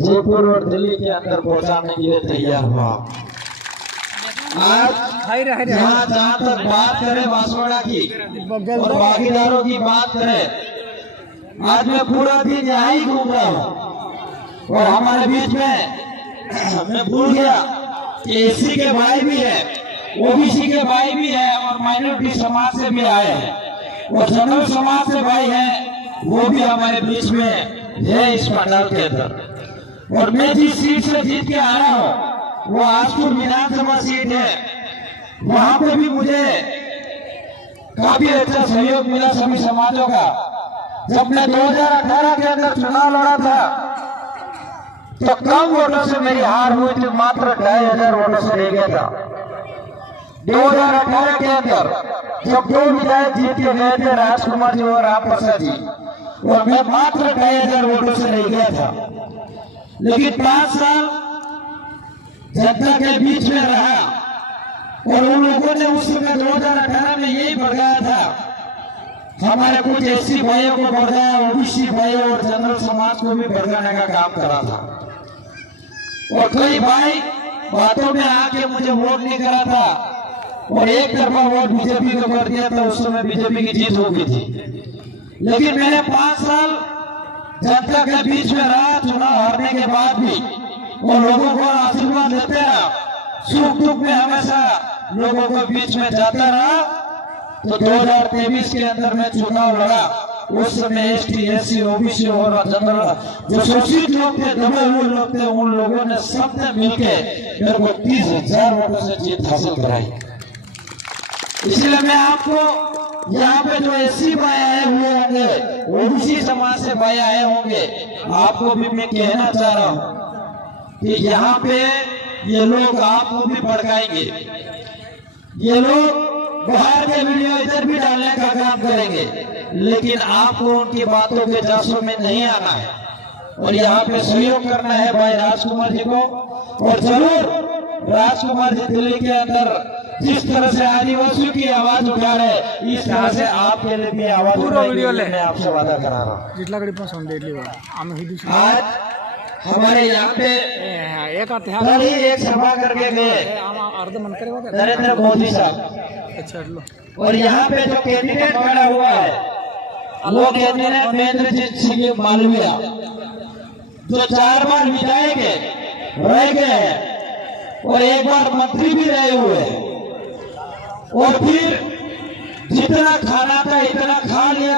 जयपुर और दिल्ली के अंदर पहुंचाने के लिए तैयार हुआ। आज जहाँ तक बात करें बांसवाड़ा की और भागीदारों की बात करें, आज मैं पूरा दिन यहाँ ही घूम रहा हूँ और हमारे बीच में मैं भूल गया कि एससी के भाई भी है, ओबीसी के भाई भी है और माइनॉरिटी समाज से भी आए हैं और जनरल समाज से भाई हैं, वो भी हमारे बीच में है इस पंडाल के अंदर। और मैं जिस सीट से जीत के आ रहा हूँ वो आजपुर विधानसभा सीट है। वहां पे भी मुझे काफी अच्छा सहयोग मिला सभी समाजों का। जब मैं 2018 के अंदर चुनाव लड़ा था तो कम वोटों से मेरी हार हुई थी, मात्र 2500 वोटों से रह गया था। 2018 के अंदर जब 2 विधायक जीत के गए थे, राजकुमार जी और राम प्रसाद जी, और मैं मात्र 2500 वोटों से रह गया था। लेकिन 5 साल जनता के बीच में रहा और उन लोगों ने उस समय 2018 में यही भड़काया था, हमारे कुछ एससी भाइयों को भड़काया, ओबीसी भाइयों और जनरल समाज को भी भड़काने का काम करा था। और कई भाई बातों में आके मुझे वोट नहीं करा था और एक तरफा वोट बीजेपी को कर दिया था। उस समय बीजेपी की जीत हो गई थी। लेकिन मैंने 5 साल जनता के बीच में रहा, चुनाव हारने के बाद भी, और लोगों को आशीर्वाद देते रहा, सुख दुख में हमेशा लोगों के बीच में जाता रहा। तो 2023 के अंदर में चुनाव लड़ा, उस समय एसटी, एससी, ओबीसी और जनरल जो शोषित लोग थे, दबे हुए लोग थे, उन लोगों ने सबने मिलकर मेरे को 30,000 वोटों से जीत हासिल कराई। इसलिए मैं आपको यहाँ पे जो एससी भाई आए हुए होंगे, ओबीसी समाज से भाई आए होंगे, आपको भी मैं कहना चाह रहा हूँ कि यहाँ पे ये लोग आपको भी भड़काएंगे। ये लोग बाहर के वीडियो इधर भी डालने का काम करेंगे, लेकिन आपको उनकी बातों के जासों में नहीं आना है और यहाँ पे सहयोग करना है भाई राजकुमार जी को। और जरूर राजकुमार जी दिल्ली के अंदर जिस तरह से आदिवासियों की आवाज उठा रहे, इस तरह से आपके लिए भी आवाज उठाएंगे, मैं आपसे वादा करा रहा हूँ। आज हमारे यहाँ पे एक सभा करके गए नरेंद्र मोदी साहब, और यहाँ पे जो कैंडिडेट खड़ा हुआ है वो कैंडिडेट महेंद्रजीत सिंह मालवीय, जो 4 बार विधायक रह गए हैं और 1 बार मंत्री भी रहे हुए हैं, और फिर जितना खाना था इतना खा लिया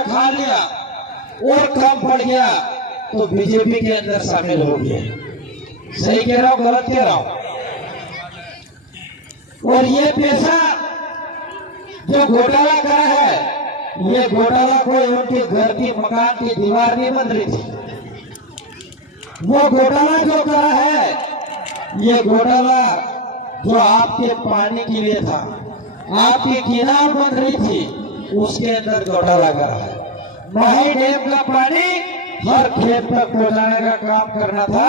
और कम पड़ गया तो बीजेपी के अंदर शामिल हो गया। सही कह रहा हूं, गलत कह रहा हूं? और ये पैसा जो घोटाला करा है, ये घोटाला कोई उनके घर की मकान की दीवार नहीं बन रही थी। वो घोटाला जो करा है, ये घोटाला जो आपके पानी के लिए था, आपकी किनार बन रही थी, उसके अंदर घोटाला करा है। माही डैम का पानी हर खेत तक पहुंचाने का काम करना था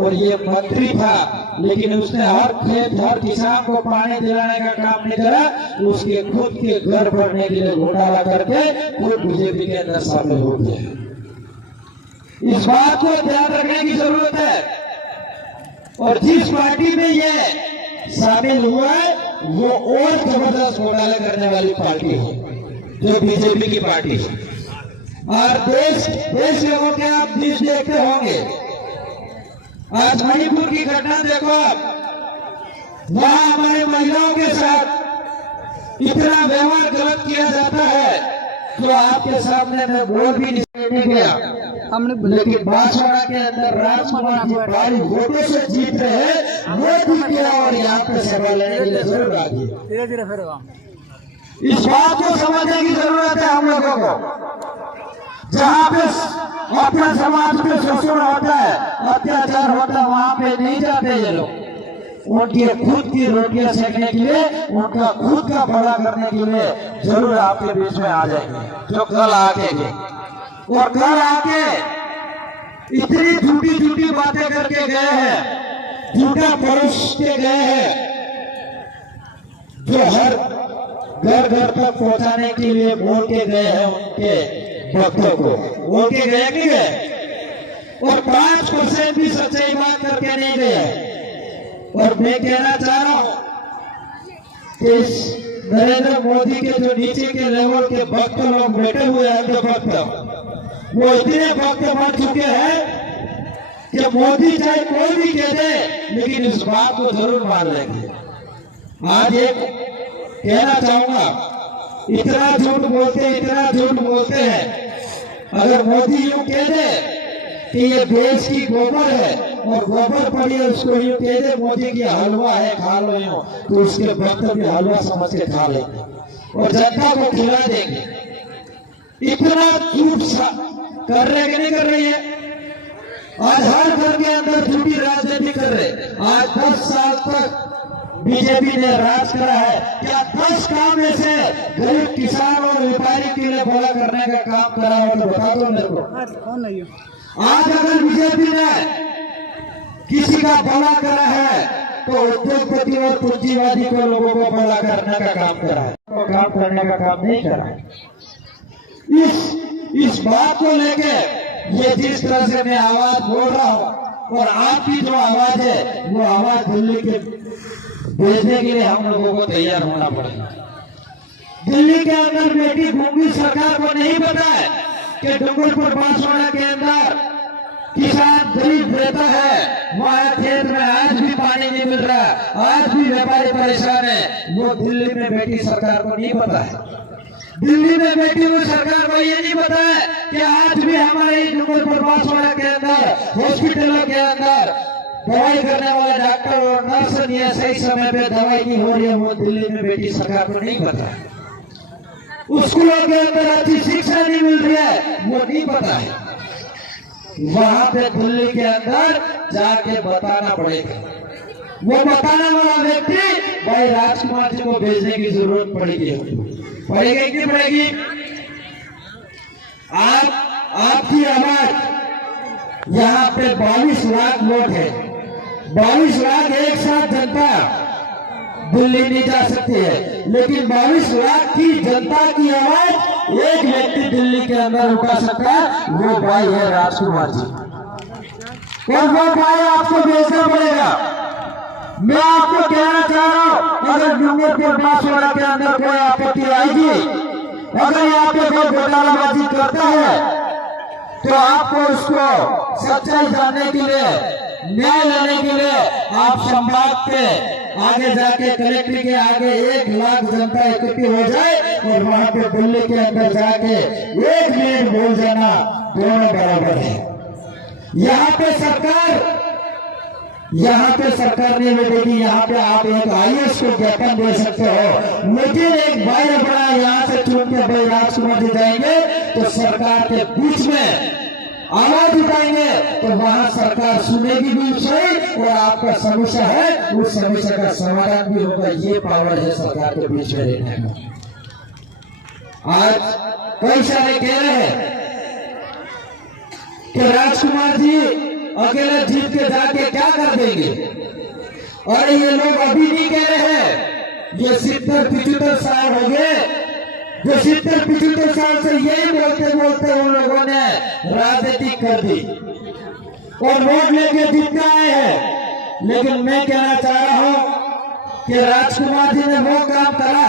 और ये मंत्री था, लेकिन उसने हर खेत, हर किसान को पानी दिलाने का काम नहीं करा, उसके खुद के घर भरने के लिए घोटाला करके खुद बीजेपी के अंदर शामिल हो गया। इस बात को ध्यान रखने की जरूरत है। और जिस पार्टी में ये शामिल हुआ है वो और जबरदस्त घोटाला करने वाली पार्टी है, जो बीजेपी की पार्टी है। और देश लोगों के आप न्यूज देखते होंगे, आज मणिपुर की घटना देखो आप, वहां हमारे महिलाओं के साथ इतना व्यवहार गलत किया जाता है जो आपके सामने मैं बोल भी नहीं गया। लेकिन बांसवाड़ा के अंदर राजकुमार जी भारी वोटों से जीत रहे हैं, वो भी किया और यहाँ पे सभा लेने के लिए जरूर आ गए। धीरे फिर इस बात को समझने की जरूरत है हम लोगों को। जहाँ पे अपना समाज पे शोषण होता है, अत्याचार होता है, वहाँ पे नहीं जाते ये लोग। उनकी खुद की रोटियां सेकने के लिए, उनका खुद का भला करने के लिए जरूर आपके बीच में आ जाएंगे, जो कल आके और कल आके इतनी झूठी बातें करके गए हैं, झूठा परोस के गए हैं, जो हर घर तक पहुंचाने के लिए बोल के गए हैं उनके भक्तों को, बोल के गए कि गए। और 5% भी और मैं कहना चाह रहा हूं कि नरेंद्र मोदी के जो नीचे के लेवल के भक्त लोग बैठे हुए हैं, जो भक्त वो इतने भक्त बन चुके हैं कि मोदी चाहे कोई भी कह दे लेकिन इस बात को जरूर मान लेंगे। आज एक कहना चाहूंगा, इतना झूठ बोलते हैं। अगर मोदी यूं कह दे कि ये देश की गोबर है और गोबर पड़ी है, उसको यूं कह दे मोदी की हलवा है खा लो यूं, तो उसके भक्त भी हलवा समझ के खा लेंगे और जनता को खिला देंगे। इतना झूठ कर रहे कि नहीं कर रही है? आज हर घर के अंदर झूठी राजनीति कर रहे। आज 10 साल तक बीजेपी ने राज करा है। क्या 10 काम में से गरीब किसान और व्यापारी के लिए भला करने का काम करा हो तो बता दो मेरे को। आज अगर बीजेपी ने किसी का भला करा है तो उद्योगपति और पूंजीवादी को लोगों को भला करने का काम करा है, तो काम करने का काम नहीं करा है। इस बात को लेके ये जिस तरह से मैं आवाज बोल रहा हूं और आपकी जो आवाज है वो आवाज दिल्ली के भेजने के लिए हम लोगों को तैयार होना पड़ेगा। दिल्ली के अंदर बैठी गूंगी सरकार को नहीं पता है कि डूंगरपुर बांसवाड़ा के अंदर किसान गरीब रहता है, वहां खेत में आज भी पानी नहीं मिल रहा, आज भी व्यापारी परेशान है। वो दिल्ली में बैठी सरकार को नहीं पता है। दिल्ली में बैठी हुई सरकार को ये नहीं पता है कि आज भी हमारे डूंगरपुर बांसवाड़ा के अंदर हॉस्पिटलों के अंदर दवाई करने वाले डॉक्टर और नर्स ने सही समय पे दवाई नहीं हो रही है। वो दिल्ली में बैठी सरकार को नहीं पता है। स्कूलों के अंदर अच्छी शिक्षा नहीं मिल रही है, वो नहीं पता है। वहां पे दिल्ली के अंदर जाके बताना पड़ेगा। वो बताने वाला व्यक्ति भाई राजकुमार जी को भेजने की जरूरत पड़ेगी कि नहीं पड़ेगी? आपकी आवाज यहाँ पे 22 लाख वोट है। 22 लाख एक साथ जनता दिल्ली नहीं जा सकती है, लेकिन 22 लाख की जनता की आवाज एक व्यक्ति दिल्ली के अंदर उठा सकता है, वो भाई है राजकुमार जी। और वो भाई आपको भेजना पड़ेगा। मैं आपको कहना चाह रहा हूं, अगर डूंगरपुर बांसवाड़ा के अंदर कोई आपत्ति आएगी, अगर यहाँ पे कोई घोटालाबाजी करता है तो आपको उसको सच्चाई जानने के लिए, न्याय लेने के लिए आप संवाद पे आगे जाके कलेक्टर के आगे 1 लाख जनता इकट्ठी हो जाए और वहां पे दिल्ली के अंदर जाके 1 मिनट बोल जाना, दोनों बराबर है। यहाँ पे सरकार नहीं बैठेगी। यहाँ पे आप एक IAS को ज्ञापन दे सकते हो, लेकिन एक भाई अपना यहाँ से चुन के भाई राजकुमार जी जाएंगे तो सरकार के बीच में आवाज उठाएंगे तो वहां सरकार सुनेगी भी सही और आपका समस्या है उस समस्या का समाधान भी होगा। ये पावर है सरकार के बीच में रहने का। आज कई सारे कह रहे हैं कि राजकुमार जी अकेले जीत के जाके क्या कर देंगे, और ये लोग अभी नहीं कह रहे हैं। ये 70-75 साल हो गए, जो 70-75 साल से यही बोलते बोलते उन लोगों ने राजनीति कर दी और वोट लेके जीतने आए हैं। लेकिन मैं कहना चाह रहा हूं कि राजकुमार जी ने वो काम करा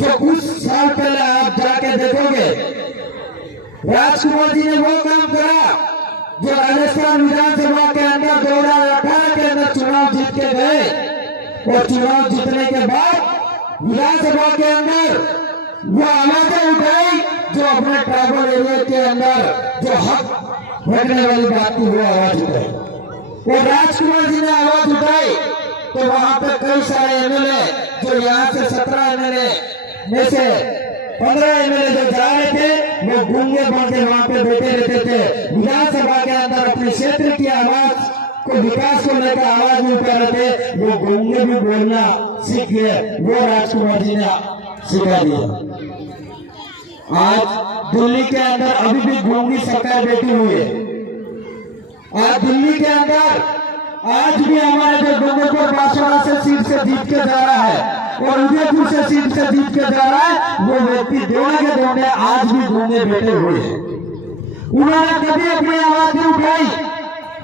जो कुछ साल पहले आप जाके देखोगे। राजकुमार जी ने वो काम करा जो राजस्थान विधानसभा के अंदर 2018 के अंदर चुनाव जीत के गए और चुनाव जीतने के बाद विधानसभा के अंदर वो आवाजें उठाई जो अपने ट्राइबल एरिया के अंदर जो हक रखने वाली बात की वो आवाज उठाई और राजकुमार जी ने आवाज उठाई तो वहां पे कई सारे MLA जो यहाँ से 17 MLA में से 15 MLA जो जा रहे थे वो गूंगे बन के वहां पे बैठे रहते थे। विधानसभा के अंदर अपने क्षेत्र की आवाज को, विकास को लेकर आवाज नहीं उठा रहे थे, वो गूंगे भी बोलना सीख गए। वो राजकुमार जी ने सिखा दिया। आज दिल्ली के अंदर अभी भी गूंगी सरकार बैठी हुई है। आज दिल्ली के अंदर आज भी हमारे जो डूंगरपुर बांसवाड़ा से सीट से जीत के जा रहा है और उदयपुर से सीट से जीत के जा रहा है, वो व्यक्ति दोनों के दोनों आज भी गूंगे बैठे हुए हैं। उन्होंने कभी अपनी आवाज नहीं उठाई।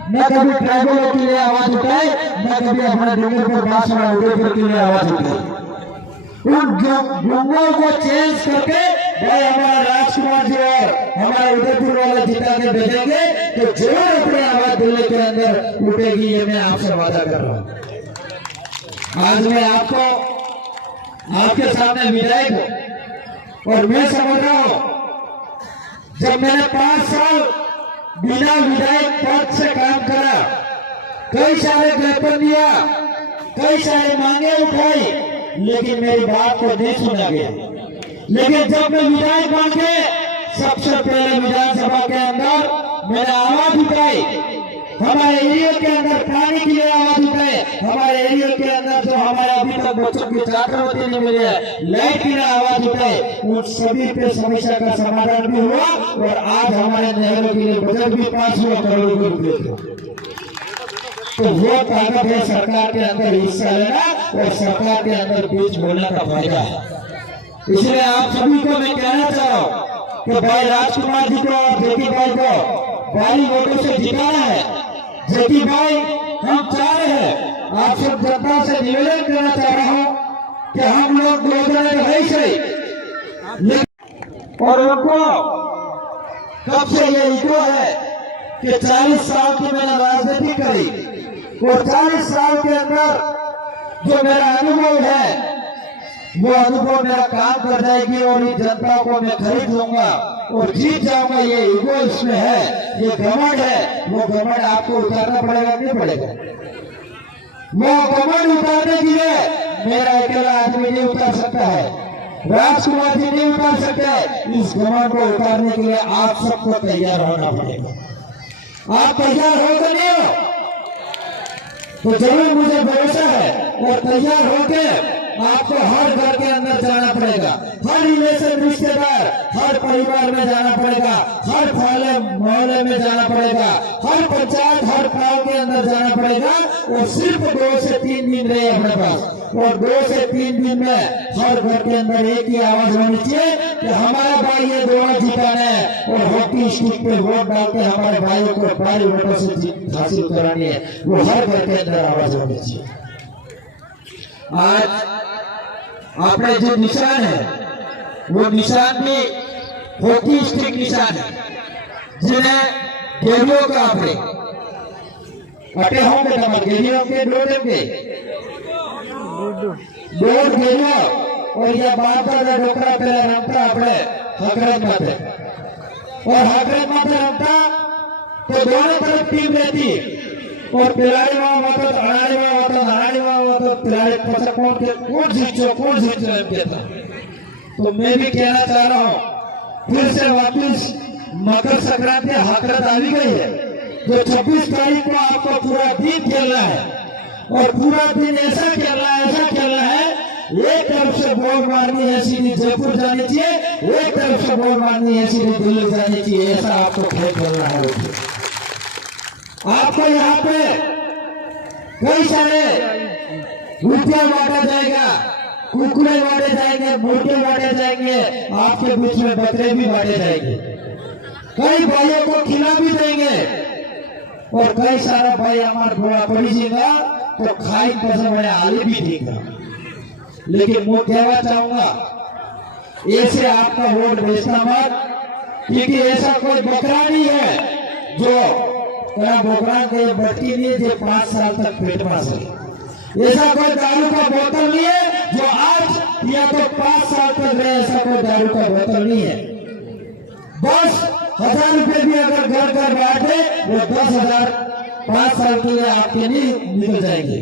न कभी ट्राइबलों के लिए आवाज उठाए, न कभी अपना डूंगरपुर बांसवाड़ा उदयपुर के लिए आवाज उठाए। उन लोगों को चेंज करके भाई हमारा राजकुमार जी और हमारा उदयपुर वाला जिता के भेजेंगे तो जरूर अपनी आवाज दिल्ली के अंदर उठेगी, ये मैं आपसे वादा कर रहा हूं। आज मैं आपको आपके सामने विधायक हूं और मैं समझ रहा हूं, जब मैंने 5 साल बिना विधायक पद से काम करा, कई सारे ज्ञापन दिया, कई सारे मांगे उठाई, लेकिन मेरी बात को नहीं सुना गया। लेकिन जब मैं विधायक बन के सबसे पहले विधानसभा के अंदर मैंने आवाज उठाई, हमारे एरिया के अंदर पानी के लिए आवाज उठाए, हमारे एरिया के अंदर जो हमारे अभी तक बच्चों की छात्रवृत्ति नहीं मिली है, लाइट के लिए आवाज उठाए, उन सभी पे समस्या का समाधान भी हुआ और आज हमारे नहरों के लिए बजट भी पास हुआ करोड़ों रुपए का। तो वो ताकत है सरकार के अंदर हिस्सा लेना और सरकार के अंदर बीच बोलने का फायदा है। इसलिए आप सभी को मैं कहना चाह रहा हूँ कि भाई राजकुमार जी को और जेकी भाई को भारी वोटों से जिताना है। जेकी भाई हम चाह रहे हैं, आप सब जनता से निवेदन करना चाह रहा हूँ कि हम लोग 2 जने है सही, और उनको कब से ये ईगो है कि 40 साल की मैंने राजनीति करी और 40 साल के अंदर जो मेरा अनुभव है वो अनुभव मेरा काम कर जाएगी और इस जनता को मैं खरीद लूंगा और जीत जाऊंगा। ये ईगो इसमें है, ये घमंड है, वो घमंड आपको उतारना पड़ेगा, नहीं पड़ेगा? वो घमंड उतारने के लिए मेरा अकेला आदमी नहीं उतार सकता है, राजकुमार जी नहीं उतार सकते हैं। इस घमंड को उतारने के लिए आप सबको तैयार होना पड़ेगा। आप तैयार हो तो नहीं हो तो जरूर मुझे भरोसा है, और तैयार होकर आपको हर घर के अंदर जाना पड़ेगा, हर रिलेशन रिश्तेदार, हर परिवार में जाना पड़ेगा, हर मोहल्ले में जाना पड़ेगा, हर पंचायत, हर गांव के अंदर जाना पड़ेगा और सिर्फ 2 से 3 दिन रहे अपने पास, और 2 से 3 दिन में हर घर के अंदर एक ही आवाज होनी चाहिए कि हमारा भाई ये दोनों जिताना है और हॉकी स्टिक पे वोट डाल के हमारे भाइयों को भारी वोटों से जीत हासिल करानी है। वो हर घर के अंदर आवाज होनी चाहिए। आज अपने जो निशान है वो निशान भी हॉकी स्टिक निशान है, जिन्हें गेलियों का अपने अटे होंगे तब गेलियों के डोर गेलियों और यह बात डोकरा पहले रमता अपने हकरत माते और हकरत माते रमता तो दोनों तरफ टीम रहती और पिलाड़ी वहां होता, हराड़ी वहां होता, हराड़ी वहां होता, पिलाड़ी पचा कौन जीतो एम कहता। तो मैं भी कहना चाह रहा हूँ, फिर से वापिस मकर संक्रांति हकरत आ गई है, जो 26 तारीख को आपको पूरा दिन खेलना है और पूरा दिन ऐसा खेलना है, एक तरफ से बॉल मारनी है सीधी जयपुर जानी चाहिए, एक तरफ से बॉल मारनी है सीधी दिल्ली जानी चाहिए, ऐसा आपको खेल खेलना है। आपको यहाँ पे कई सारे रुपया बांटा जाएगा, कुरकुरे बांटे जाएंगे, मोटे बांटे जाएंगे, आपके बीच में बकरे भी बांटे जाएंगे, कई भाइयों को खिला भी देंगे और कई सारा भाई हमारा घोड़ा पड़ी जाएगा तो खाई पैसे बड़े आले भी देगा। लेकिन मैं कहना चाहूंगा, ऐसे आपका वोट बेचना मत, क्योंकि ऐसा कोई बकरा नहीं है जो बोकरा के बटकी नहीं जो 5 साल तक पेट में सके, ऐसा कोई दारू का बोतल नहीं है जो आज या तो 5 साल तक रहे, ऐसा कोई दारू का बोतल नहीं है। बस 1000 रुपए भी अगर घर घर बांटे वो 10,000 5 साल के लिए आपके नहीं निकल जाएंगे।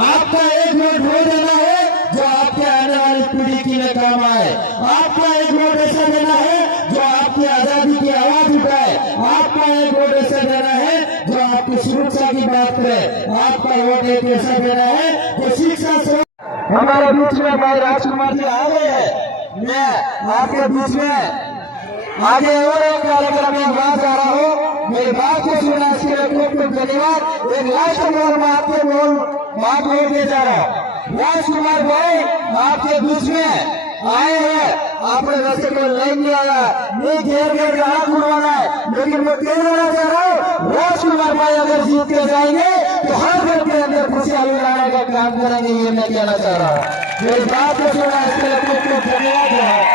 आपका एक वोट हो देना है जो आपके आने वाली पीढ़ी के लिए काम आए, आपका एक वोट ऐसा देना है जो आपकी आजादी की आवाज उठाए, आपका एक वोट ऐसा देना है जो आपकी सुरक्षा की बात करे, आपका वोट एक ऐसा देना है जो शिक्षा से। हमारे बीच में भाई राजकुमार जी आ गए हैं, मैं आपके बीच में आगे और एक कार्यक्रम में बात आ रहा हूँ, मेरी बात को सुनना इसके लिए खूब धन्यवाद। एक लास्ट बोल मैं आपके बात बोल के जा रहा हूँ। राजकुमार भाई आपके बीच में आए हैं, आपने वैसे कोई लाइन नहीं आया, नहीं घेर घेर हाथ उड़वाना है, लेकिन मैं कहना चाह रहा हूँ राजकुमार भाई अगर जीत के जाएंगे तो हर घर के अंदर खुशहाली लाने का काम करेंगे, ये मैं कहना चाह रहा हूँ। मेरी बात को सुना, इसके लिए खूब खूब धन्यवाद है।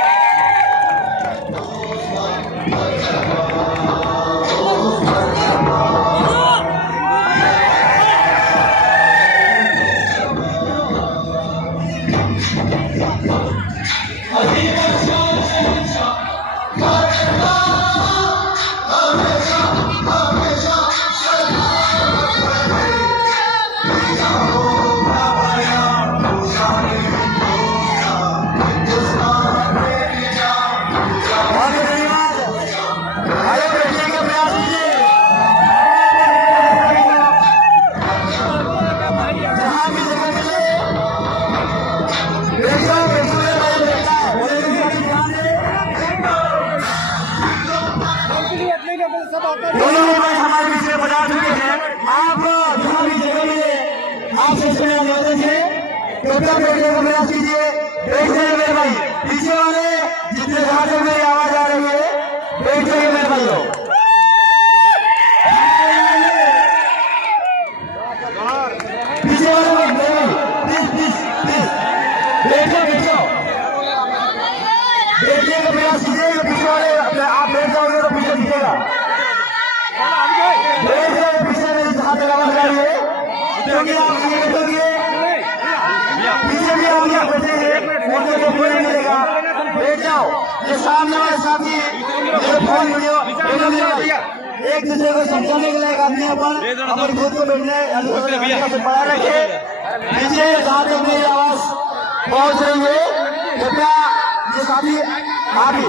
दोनों भाई हमारे बीच में बजा चुके हैं। आप जहाँ भी जगह मिले आपसे सुने निवेदन है, कृपया बैठने का प्रयास कीजिए। बैठ जाइए मेरे भाई, पीछे वाले जितने जहाँ तक मेरी आवाज आ रही है बैठ जाइए मेरे भाइयों। पीछे वाले प्लीज प्लीज प्लीज बैठो बैठो, बैठने का प्रयास कीजिए। पीछे वाले आप बैठ जाओगे तो पीछे दिखेगा, पीछे मेरी जहाँ तक आवाज आ रही है क्योंकि आप ये बैठोगे पीछे भी आओगे बैठेंगे फोन को कोई नहीं मिलेगा, बैठ जाओ। ये सामने वाले साथी फोन वीडियो एक दूसरे को समझाने के लिए एक आदमी अपन खुद को बैठने बड़ा रखे। पीछे जहाँ तक मेरी आवाज पहुंच रही है कृपया ये साथी आप ही